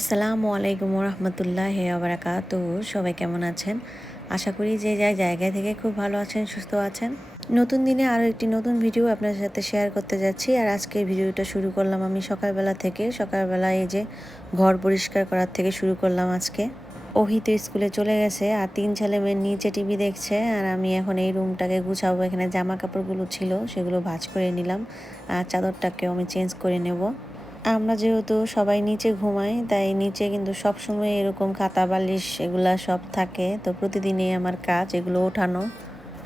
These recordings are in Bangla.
আসসালামু আলাইকুম রহমতুল্লাহ আবরাকাত সবাই কেমন আছেন? আশা করি যে যাই জায়গা থেকে খুব ভালো আছেন, সুস্থ আছেন। নতুন দিনে আরও একটি নতুন ভিডিও আপনার সাথে শেয়ার করতে যাচ্ছি। আর আজকের ভিডিওটা শুরু করলাম আমি সকালবেলা থেকে। সকালবেলা এই যে ঘর পরিষ্কার করার থেকে শুরু করলাম আজকে। ওহি তো স্কুলে চলে গেছে, আর তিন ছেলে মেয়ে নিচে টিভি দেখছে। আর আমি এখন এই রুমটাকে গুছাবো। এখানে জামা কাপড়গুলো ছিল, সেগুলো ভাজ করে নিলাম। আর চাদরটাকেও আমি চেঞ্জ করে নেব। আমরা যেহেতু সবাই নিচে ঘুমাই, তাই নিচে কিন্তু সব সময় এরকম খাতা, বালিশ এগুলা সব থাকে। তো প্রতিদিনই আমার কাজ এগুলো ওঠানো।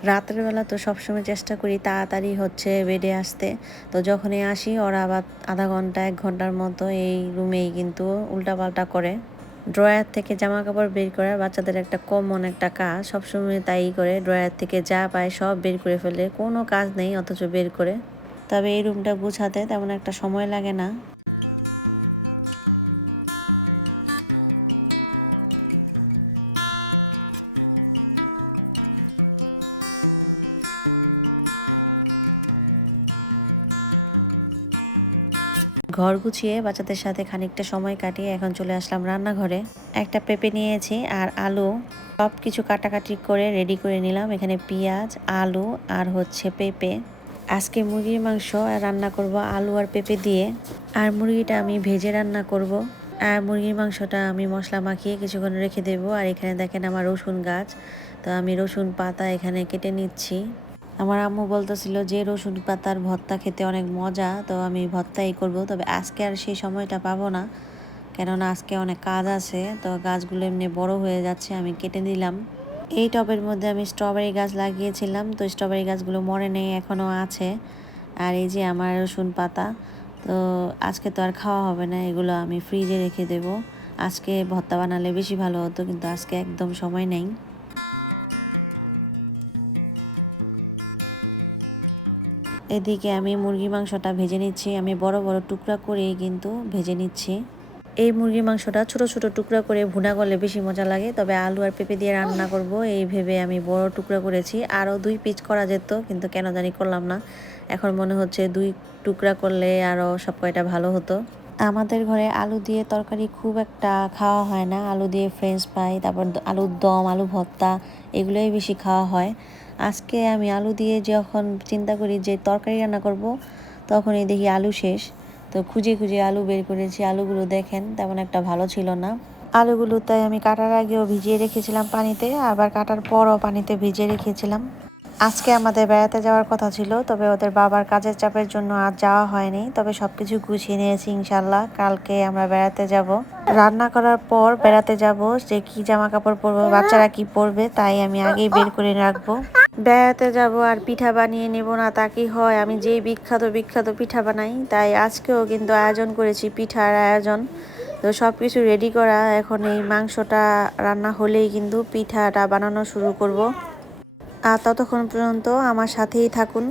রাতের বেলা তো সবসময় চেষ্টা করি তাড়াতাড়ি হচ্ছে বেডে আসতে। তো যখনই আসি ওরা আবার আধা ঘণ্টা, এক ঘণ্টার মতো এই রুমেই কিন্তু উল্টাপাল্টা করে। ড্রয়ার থেকে জামা কাপড় বের করা, বাচ্চাদের একটা কমন একটা কাজ, সবসময় তাই করে। ড্রয়ার থেকে যা পায় সব বের করে ফেলে। কোনো কাজ নেই, অথচ বের করে। তবে এই রুমটা গুছাতে তেমন একটা সময় লাগে না। ঘর গুছিয়ে বাচ্চাদের সাথে খানিকটা সময় কাটিয়ে এখন চলে আসলাম রান্নাঘরে। একটা পেঁপে নিয়েছি আর আলু সব কিছু কাটাকাটি করে রেডি করে নিলাম। এখানে পেঁয়াজ, আলু আর হচ্ছে পেঁপে। আজকে মুরগির মাংস রান্না করব আলু আর পেঁপে দিয়ে। আর মুরগিটা আমি ভেজে রান্না করব। আর মুরগির মাংসটা আমি মশলা মাখিয়ে কিছুক্ষণ রেখে দেবো। আর এখানে দেখেন আমার রসুন গাছ। তো আমি রসুন পাতা এখানে কেটে নিচ্ছি। আমার আম্মু বলতেছিল যে রসুন পাতার ভর্তা খেতে অনেক মজা, তো আমি ভর্তাই করব। তবে আজকে আর সেই সময়টা পাবো না। কেননা আজকে অনেক কাজ আছে, তো গাছগুলো এমনি বড় হয়ে যাচ্ছে, আমি কেটে দিলাম এই টবের মধ্যে আমি স্ট্রবেরি গাছ লাগিয়েছিলাম, তো স্ট্রবেরি গাছগুলো মরে নেই, এখনও আছে। আর এই যে আমার রসুন পাতা, তো আজকে তো আর খাওয়া হবে না, এগুলো আমি ফ্রিজে রেখে দেব। আজকে ভর্তা বানালে বেশি ভালো হতো, কিন্তু আজকে একদম সময় নেই। এদিকে আমি মুরগি মাংসটা ভেজে নিচ্ছি, আমি বড় বড় টুকরা করে কিন্তু ভেজে নিচ্ছি। এই মুরগির মাংসটা ছোট ছোট টুকরা করে ভুনা করলে বেশি মজা লাগে, তবে আলু আর পেঁপে দিয়ে রান্না করব। এই ভেবে আমি বড় টুকরা করেছি, আরও দুই পিচ করা যেত, কিন্তু কেন জানি করলাম না। এখন মনে হচ্ছে দুই টুকরা করলে আরও সব কয়টা ভালো হতো। আমাদের ঘরে আলু দিয়ে তরকারি খুব একটা খাওয়া হয় না, আলু দিয়ে ফ্রেঞ্চ ফ্রাই তারপর আলুর দম, আলু ভর্তা, এগুলোই বেশি খাওয়া হয়। আজকে আমি আলু দিয়ে যখন চিন্তা করি যে তরকারি রান্না করব, তখনই দেখি আলু শেষ। তো খুঁজে খুঁজে আলু বের করেছি। আলুগুলো দেখেন, তেমন একটা ভালো ছিল না। আলুগুলো তাই আমি কাটার আগেও ভিজিয়ে রেখেছিলাম পানিতে, আবার কাটার পরও পানিতে ভিজিয়ে রেখেছিলাম। আজকে আমাদের বেড়াতে যাওয়ার কথা ছিল, তবে ওদের বাবার কাজের চাপের জন্য আজ যাওয়া হয়নি। তবে সব কিছু গুছিয়ে নিয়েছি ইনশাল্লাহ কালকে আমরা বেড়াতে যাব। রান্না করার পর বেড়াতে যাব, যে কি জামা কাপড় পরবো, বাচ্চারা কি পরবে, তাই আমি আগেই বের করে রাখব। বেড়াতে যাব আর পিঠা বানিয়ে নেব না, তা কি হয়? আমি যেই বিখ্যাত বিখ্যাত পিঠা বানাই, তাই আজকেও কিন্তু আয়োজন করেছি পিঠার আয়োজন। তো সব কিছু রেডি করা, এখন এই মাংসটা রান্না হলেই কিন্তু পিঠাটা বানানো শুরু করব। আর ততক্ষণ পর্যন্ত আমার সাথেই থাকুন।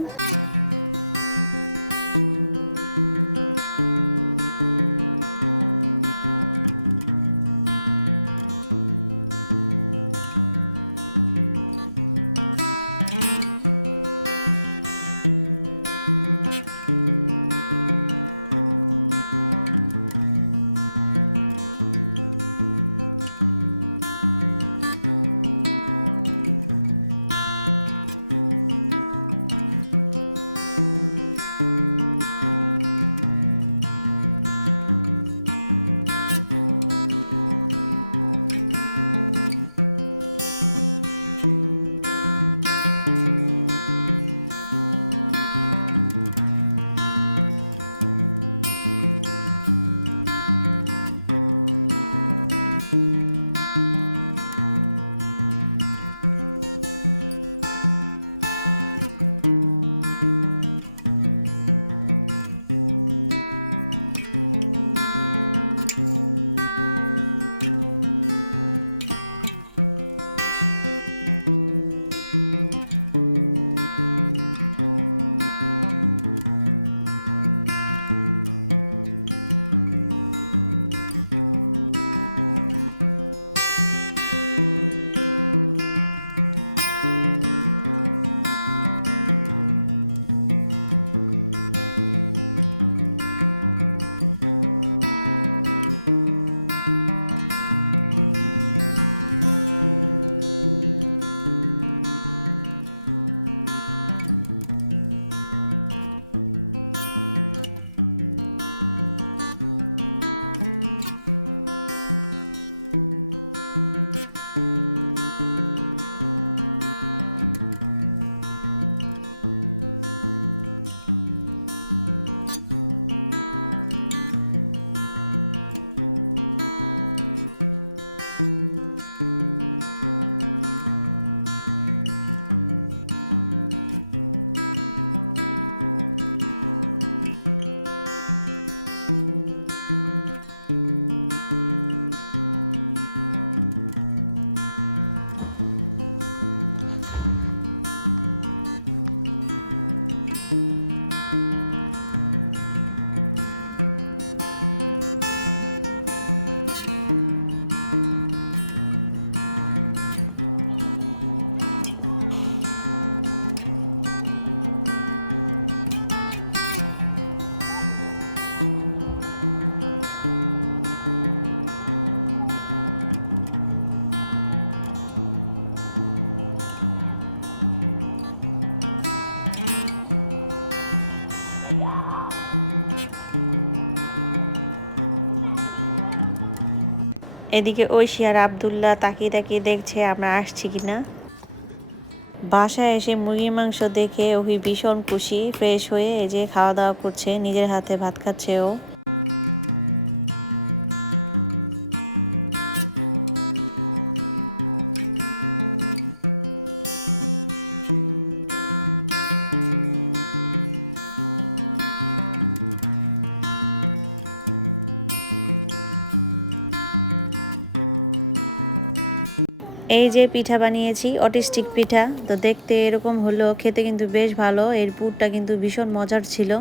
এদিকে ঐশী আর আবদুল্লাহ তাকিয়ে তাকিয়ে দেখছে আমরা আসছি কিনা। বাসায় এসে মুরগির মাংস দেখে ওহি ভীষণ খুশি ফ্রেশ হয়ে এই যে খাওয়া দাওয়া করছে, নিজের হাতে ভাত খাচ্ছে ও। এই যে পিঠা বানিয়েছি অটিস্টিক পিঠা, তো দেখতে এরকম হলো, খেতে কিন্তু বেশ ভালো, এর পুরটা কিন্তু ভীষণ মজার ছিল।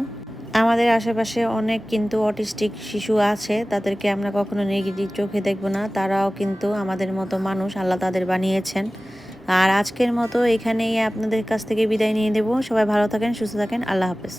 আমাদের আশেপাশে অনেক কিন্তু অটিস্টিক শিশু আছে, তাদেরকে আমরা কখনো নেগেটিভ চোখে দেখব না, তারাও কিন্তু আমাদের মতো মানুষ, আল্লাহ তাদের বানিয়েছেন। আর আজকের মতো এখানেই আপনাদের কাছ থেকে বিদায় নিয়ে দেবো সবাই ভালো থাকেন, সুস্থ থাকেন, আল্লাহ হাফেজ।